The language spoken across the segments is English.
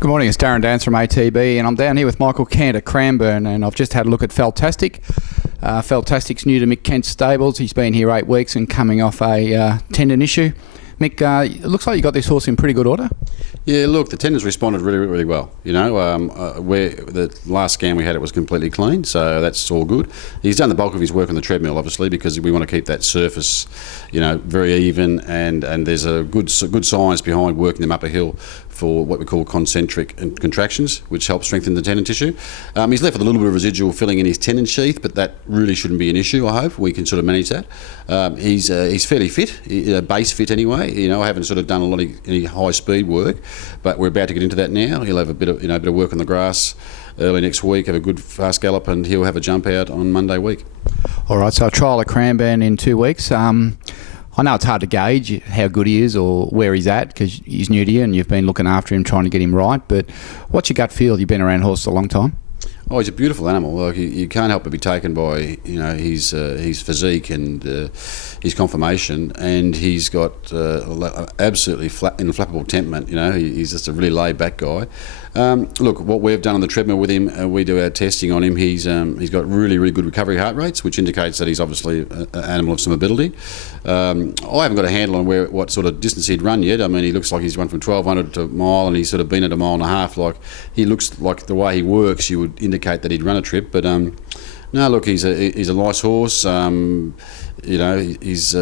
Good morning, it's Darren Dance from ATB, and I'm down here with Michael Kent at Cranbourne, and I've just had a look at Faltastic. Faltastic's new to Mick Kent's stables. He's been here 8 weeks and coming off a tendon issue. Mick, it looks like you got this horse in pretty good order. Yeah, look, the tendons responded really well. You know, where the last scan we had, it was completely clean, so that's all good. He's done the bulk of his work on the treadmill, obviously, because we want to keep that surface, you know, very even, and there's a good science behind working them up a hill for what we call concentric contractions, which help strengthen the tendon tissue. He's left with a little bit of residual filling in his tendon sheath, but that really shouldn't be an issue. I hope we can sort of manage that. He's fairly fit, base fit anyway. You know, I haven't sort of done a lot of any high speed work, but we're about to get into that now. He'll have a bit of work on the grass early next week, have a good fast gallop, and he'll have a jump out on Monday week. All right, so a trial at Cranbourne in 2 weeks. I know it's hard to gauge how good he is or where he's at because he's new to you and you've been looking after him, trying to get him right. But what's your gut feel? You've been around horses a long time. Oh, he's a beautiful animal. Like you can't help but be taken by his physique and his conformation, and he's got absolutely inflappable temperament. You know, he's just a really laid back guy. Look, what we've done on the treadmill with him, we do our testing on him. He's got really good recovery heart rates, which indicates that he's obviously an animal of some ability. I haven't got a handle on what sort of distance he'd run yet. I mean, he looks like he's run from 1,200 to a mile, and he's sort of been at a mile and a half. Like he looks like the way he works, you would indicate that he'd run a trip. But no, look, he's a nice horse. You know, he's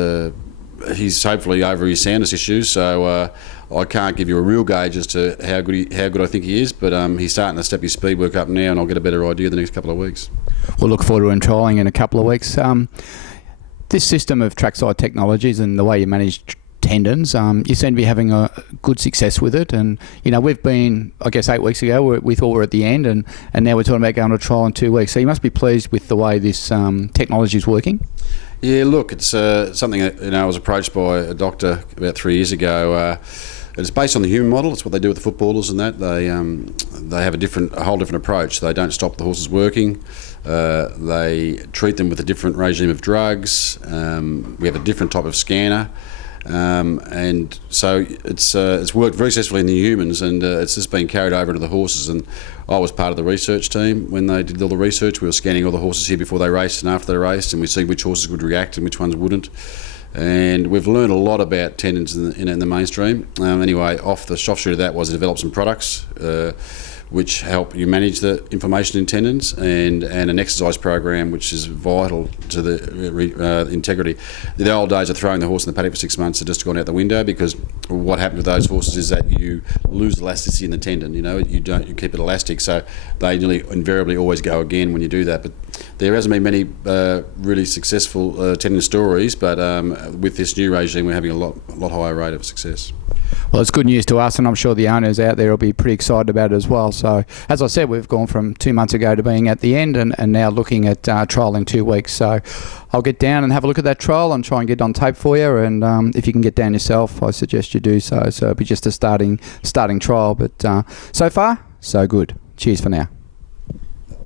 hopefully over his soundness issues, so I can't give you a real gauge as to how good I think he is, but he's starting to step his speed work up now, and I'll get a better idea the next couple of weeks. We'll look forward to him trialling in a couple of weeks. This system of trackside technologies and the way you manage tendons, you seem to be having a good success with it, and you know we've been, I guess 8 weeks ago we thought we were at the end, and now we're talking about going to trial in 2 weeks, so you must be pleased with the way this technology is working. Yeah, look, it's something that I was approached by a doctor about 3 years ago. It's based on the human model. It's what they do with the footballers and that. They have a whole different approach. They don't stop the horses working. They treat them with a different regime of drugs. We have a different type of scanner. And so it's worked very successfully in the humans, and it's just been carried over to the horses. And I was part of the research team when they did all the research. We were scanning all the horses here before they raced and after they raced, and we see which horses would react and which ones wouldn't. And we've learned a lot about tendons in the mainstream. Anyway, off the street of that was to develop some products which help you manage the inflammation in tendons, and an exercise program which is vital to the integrity. The old days of throwing the horse in the paddock for 6 months have just gone out the window, because what happens with those horses is that you lose elasticity in the tendon. You know, you keep it elastic, so they nearly invariably always go again when you do that. But there hasn't been many really successful tendon stories, but with this new regime we're having a lot higher rate of success. Well, it's good news to us, and I'm sure the owners out there will be pretty excited about it as well. So, as I said, we've gone from 2 months ago to being at the end, and now looking at trial in 2 weeks. So, I'll get down and have a look at that trial and try and get it on tape for you. And if you can get down yourself, I suggest you do so. So, it'll be just a starting trial. But so far, so good. Cheers for now.